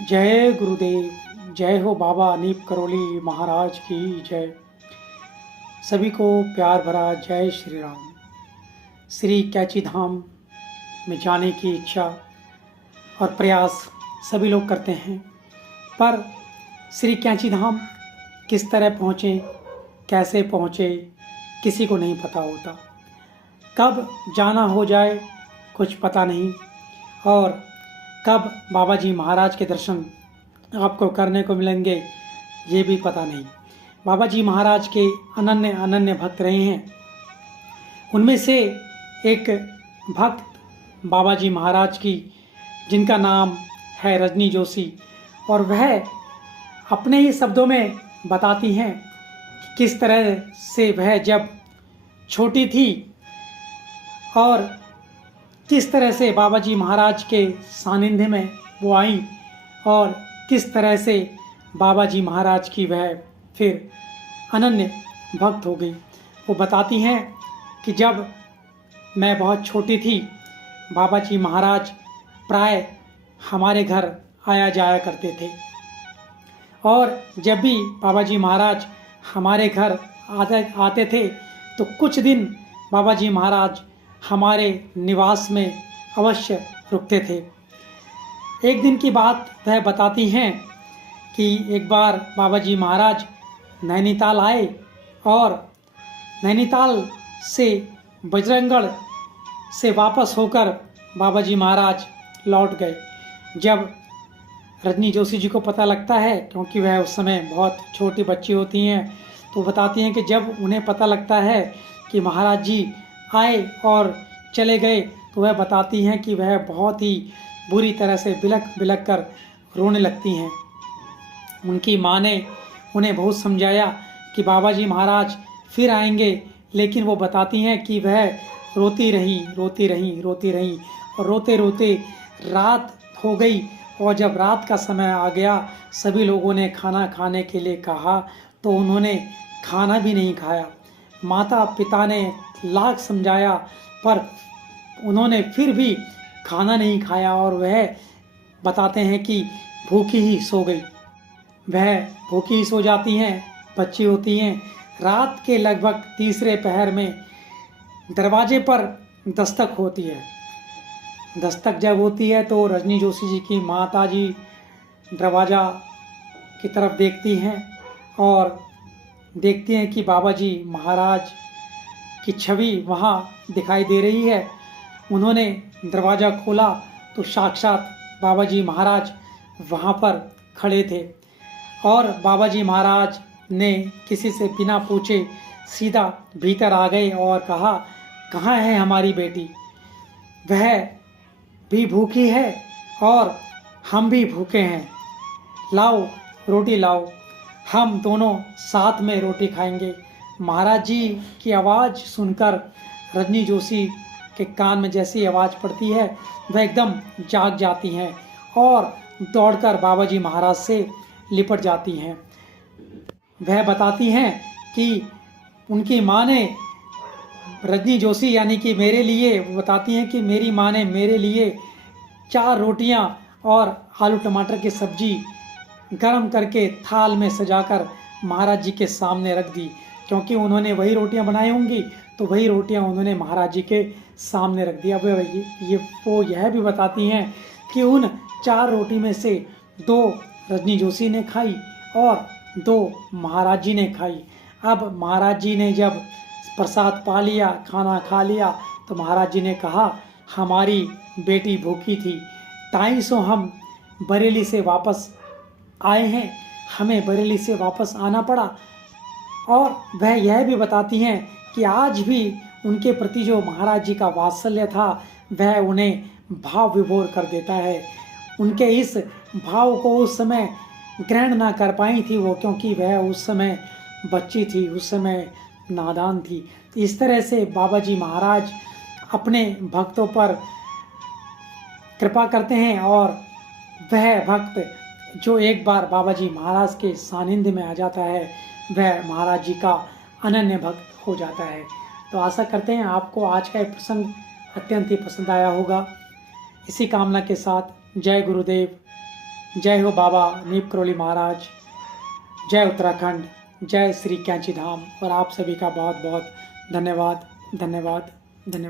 जय गुरुदेव। जय हो बाबा अनीप करोली महाराज की जय। सभी को प्यार भरा जय श्री राम। श्री कैची धाम में जाने की इच्छा और प्रयास सभी लोग करते हैं, पर श्री कैची धाम किस तरह पहुँचे, कैसे पहुँचे, किसी को नहीं पता होता। कब जाना हो जाए कुछ पता नहीं, और कब बाबा जी महाराज के दर्शन आपको करने को मिलेंगे ये भी पता नहीं। बाबा जी महाराज के अनन्य अनन्य भक्त रहे हैं। उनमें से एक भक्त बाबा जी महाराज की, जिनका नाम है रजनी जोशी, और वह अपने ही शब्दों में बताती हैं कि किस तरह से वह जब छोटी थी और किस तरह से बाबा जी महाराज के सानिध्य में वो आई और किस तरह से बाबा जी महाराज की वह फिर अनन्य भक्त हो गई। वो बताती हैं कि जब मैं बहुत छोटी थी, बाबा जी महाराज प्राय हमारे घर आया जाया करते थे, और जब भी बाबा जी महाराज हमारे घर आते थे तो कुछ दिन बाबा जी महाराज हमारे निवास में अवश्य रुकते थे। एक दिन की बात वह बताती हैं कि एक बार बाबा जी महाराज नैनीताल आए और नैनीताल से बजरंगगढ़ से वापस होकर बाबा जी महाराज लौट गए। जब रजनी जोशी जी को पता लगता है, क्योंकि वह उस समय बहुत छोटी बच्ची होती हैं, तो बताती हैं कि जब उन्हें पता लगता है कि महाराज जी आए और चले गए, तो वह बताती हैं कि वह बहुत ही बुरी तरह से बिलख बिलख कर रोने लगती हैं। उनकी माँ ने उन्हें बहुत समझाया कि बाबा जी महाराज फिर आएंगे, लेकिन वो बताती हैं कि वह रोती रही और रोते रोते रात हो गई। और जब रात का समय आ गया, सभी लोगों ने खाना खाने के लिए कहा तो उन्होंने खाना भी नहीं खाया। माता पिता ने लाख समझाया, पर उन्होंने फिर भी खाना नहीं खाया, और वह बताते हैं कि भूखी ही सो गई। वह भूखी ही सो जाती हैं, बच्ची होती हैं। रात के लगभग तीसरे पहर में दरवाजे पर दस्तक होती है। दस्तक जब होती है तो रजनी जोशी जी की माता जी दरवाज़ा की तरफ देखती हैं और देखती हैं कि बाबा जी महाराज की छवि वहाँ दिखाई दे रही है। उन्होंने दरवाज़ा खोला तो साक्षात बाबा जी महाराज वहाँ पर खड़े थे, और बाबा जी महाराज ने किसी से बिना पूछे सीधा भीतर आ गए और कहा, कहाँ है हमारी बेटी? वह भी भूखी है और हम भी भूखे हैं, लाओ रोटी लाओ, हम दोनों साथ में रोटी खाएंगे। महाराज जी की आवाज़ सुनकर रजनी जोशी के कान में जैसी आवाज़ पड़ती है, वह एकदम जाग जाती हैं और दौड़कर बाबा जी महाराज से लिपट जाती हैं। वह बताती हैं कि उनकी माँ ने, रजनी जोशी यानी कि मेरे लिए, बताती हैं कि मेरी माँ ने मेरे लिए 4 रोटियां और आलू टमाटर की सब्जी गरम करके थाल में सजाकर महाराज जी के सामने रख दी, क्योंकि उन्होंने वही रोटियां बनाई होंगी, तो वही रोटियां उन्होंने महाराज जी के सामने रख दिया। वो यह भी बताती हैं कि उन 4 रोटी में से 2 रजनी जोशी ने खाई और 2 महाराज जी ने खाई। अब महाराज जी ने जब प्रसाद पा लिया, खाना खा लिया, तो महाराज जी ने कहा, हमारी बेटी भूखी थी, 250 हम बरेली से वापस आए हैं, हमें बरेली से वापस आना पड़ा। और वह यह भी बताती हैं कि आज भी उनके प्रति जो महाराज जी का वात्सल्य था, वह उन्हें भाव विभोर कर देता है। उनके इस भाव को उस समय ग्रहण ना कर पाई थी वो, क्योंकि वह उस समय बच्ची थी, उस समय नादान थी। इस तरह से बाबा जी महाराज अपने भक्तों पर कृपा करते हैं, और वह भक्त जो एक बार बाबा जी महाराज के सानिध्य में आ जाता है, वह महाराज जी का अनन्य भक्त हो जाता है। तो आशा करते हैं आपको आज का ये प्रसंग अत्यंत ही पसंद आया होगा। इसी कामना के साथ जय गुरुदेव, जय हो बाबा नीप करोली महाराज, जय उत्तराखंड, जय श्री कैंची धाम। और आप सभी का बहुत बहुत धन्यवाद धन्यवाद।